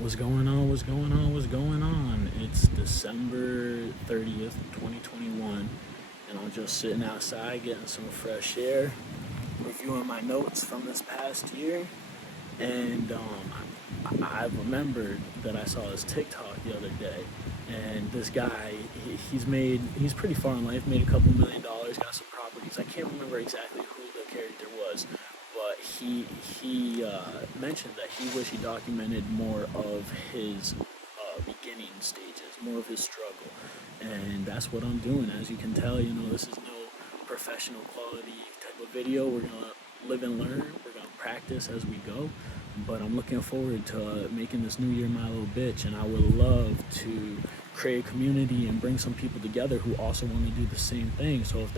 What's going on? What's going on? What's going on? It's December 30th, 2021, and I'm just sitting outside getting some fresh air, reviewing my notes from this past year. And I remembered that I saw this TikTok the other day, and this guy, he's pretty far in life, made a couple $1 million, got some properties. I can't remember exactly who the character was, but he mentioned that he wished he documented more of his beginning stages, more of his struggle, and that's what I'm doing. As you can tell, this is no professional quality type of video. We're gonna live and learn. We're gonna practice as we go. But I'm looking forward to making this new year my little bitch, and I would love to create a community and bring some people together who also want to do the same thing. So if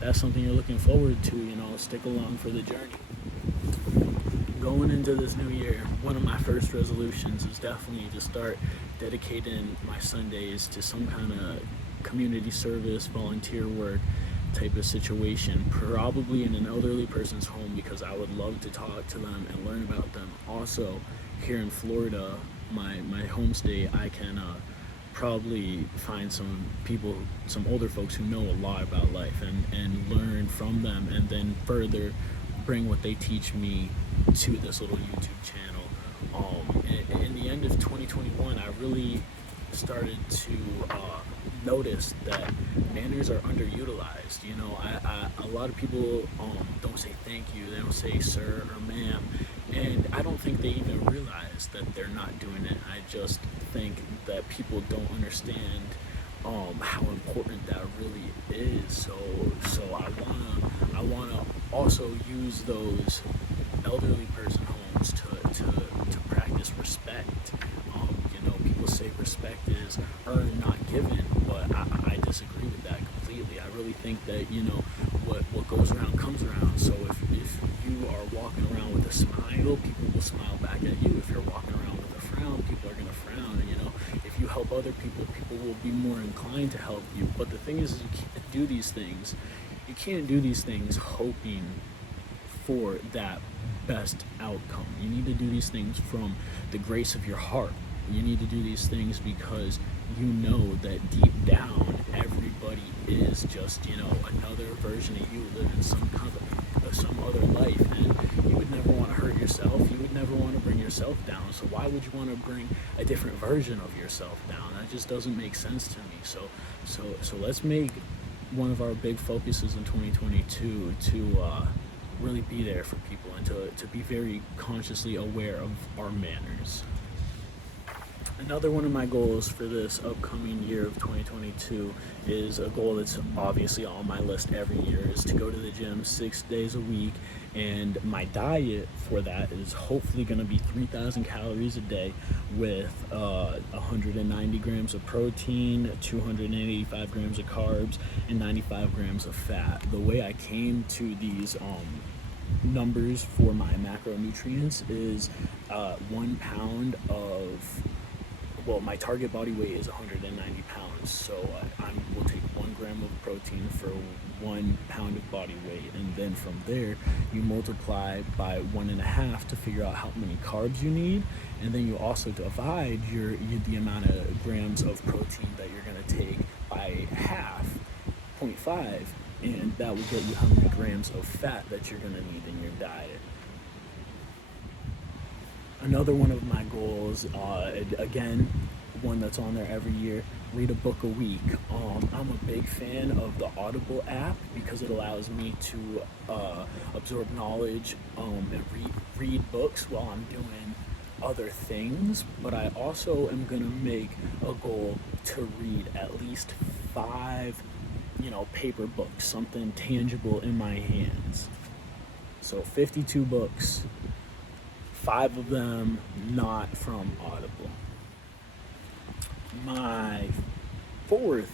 that's something you're looking forward to, stick along for the journey. Going into this new year, one of my first resolutions is definitely to start dedicating my Sundays to some kind of community service, volunteer work type of situation, probably in an elderly person's home, because I would love to talk to them and learn about them. Also, here in Florida, my home state, I can probably find some people, some older folks who know a lot about life, and learn from them, and then further bring what they teach me to this little YouTube channel. In the end of 2021, I really started to notice that manners are underutilized. A lot of people don't say thank you, they don't say sir or ma'am, and I don't think they even realize that they're not doing it. I just think that people don't understand how important that really is. So I wanna also use those elderly person homes to practice respect. People say respect is earned, not given, but I disagree with that completely. I really think that what goes around comes around. So if you are walking around with a smile, people will smile back at you. If you're walking around with a frown, people are going to frown. And if you help other people, people will be more inclined to help you. But the thing is you can't do these things. You can't do these things hoping for that best outcome. You need to do these things from the grace of your heart. You need to do these things because you know that deep down everybody is just another version of you living some other life, and you would never want to hurt yourself. You would never want to bring yourself down. So why would you want to bring a different version of yourself down? That just doesn't make sense to me. So let's make one of our big focuses in 2022 to really be there for people, and to be very consciously aware of our manners. Another one of my goals for this upcoming year of 2022 is a goal that's obviously on my list every year, is to go to the gym 6 days a week, and my diet for that is hopefully going to be 3,000 calories a day with 190 grams of protein, 285 grams of carbs, and 95 grams of fat. The way I came to these numbers for my macronutrients is 1 pound of, my target body weight is 190 pounds, so I will take 1 gram of protein for 1 pound of body weight, and then from there you multiply by 1.5 to figure out how many carbs you need, and then you also divide the amount of grams of protein that you're going to take by half, 0.5, and that will get you how many grams of fat that you're going to need in your diet. Another one of my goals, again, one that's on there every year, read a book a week. I'm a big fan of the Audible app because it allows me to absorb knowledge and read books while I'm doing other things, but I also am going to make a goal to read at least 5 paper books, something tangible in my hands. So 52 books, 5 of them not from Audible. My 4th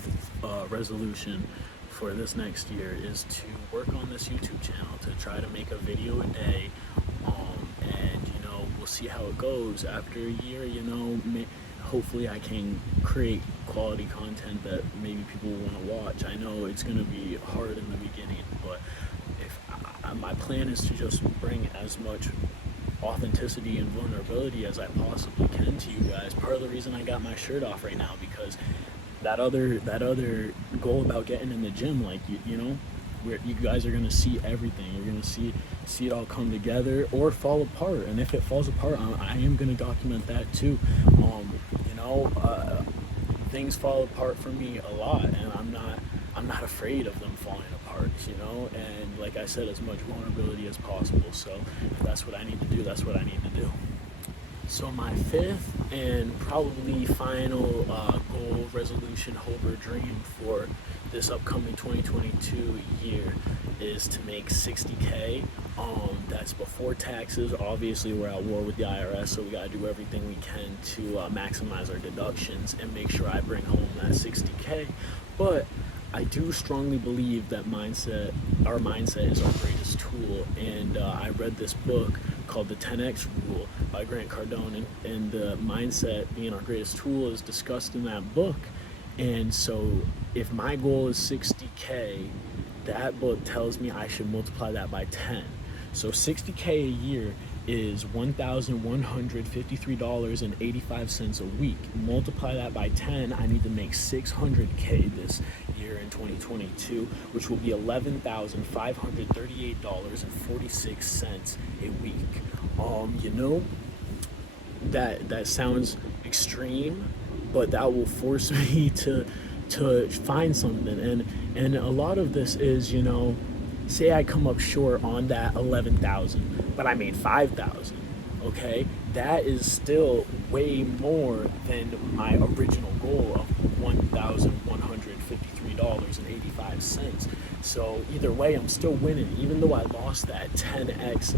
resolution for this next year is to work on this YouTube channel, to try to make a video a day, and we'll see how it goes. After a year, hopefully I can create quality content that maybe people will want to watch. I know it's going to be hard in the beginning, but my plan is to just bring as much authenticity and vulnerability as I possibly can to you guys. Part of the reason I got my shirt off right now, because that other goal about getting in the gym, like you know, where you guys are gonna see everything. You're gonna see it all come together or fall apart. And if it falls apart, I am gonna document that too. You know, things fall apart for me a lot, and I'm not afraid of them falling apart, you know. And like I said, as much vulnerability as possible. So if that's what I need to do, that's what I need to do. So my fifth and probably final goal, resolution, hope, or dream for this upcoming 2022 year is to make 60K. That's before taxes. Obviously, we're at war with the IRS, so we gotta do everything we can to maximize our deductions and make sure I bring home that 60K. But I do strongly believe that our mindset is our greatest tool. And I read this book called The 10X Rule by Grant Cardone, and the mindset being our greatest tool is discussed in that book. And so if my goal is 60K, that book tells me I should multiply that by 10. So 60K a year is $1,153.85 a week. Multiply that by 10, I need to make 600K this year in 2022, which will be $11,538.46 a week. You know, that sounds extreme, but that will force me to find something. And a lot of this is, you know, say I come up short on that 11,000, but I made 5,000. Okay, that is still way more than my original goal of $1,153.85. So either way, I'm still winning. Even though I lost that 10x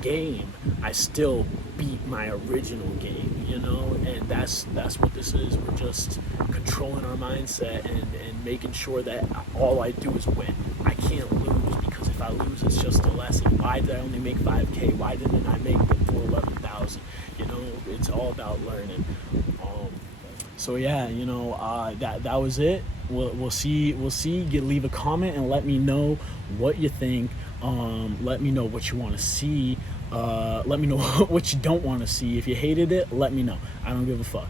game, I still beat my original game, you know. And that's what this is. We're just controlling our mindset and making sure that all I do is win. I can't lose, because if I lose, it's just a lesson. Why did I only make 5K? Why didn't I make the full 11,000? You know, it's all about learning. So yeah, you know, that was it. We'll see. Leave a comment and let me know what you think. Let me know what you want to see. Let me know what you don't want to see. If you hated it, let me know. I don't give a fuck.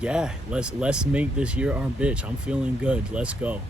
Yeah, let's make this year our bitch. I'm feeling good. Let's go.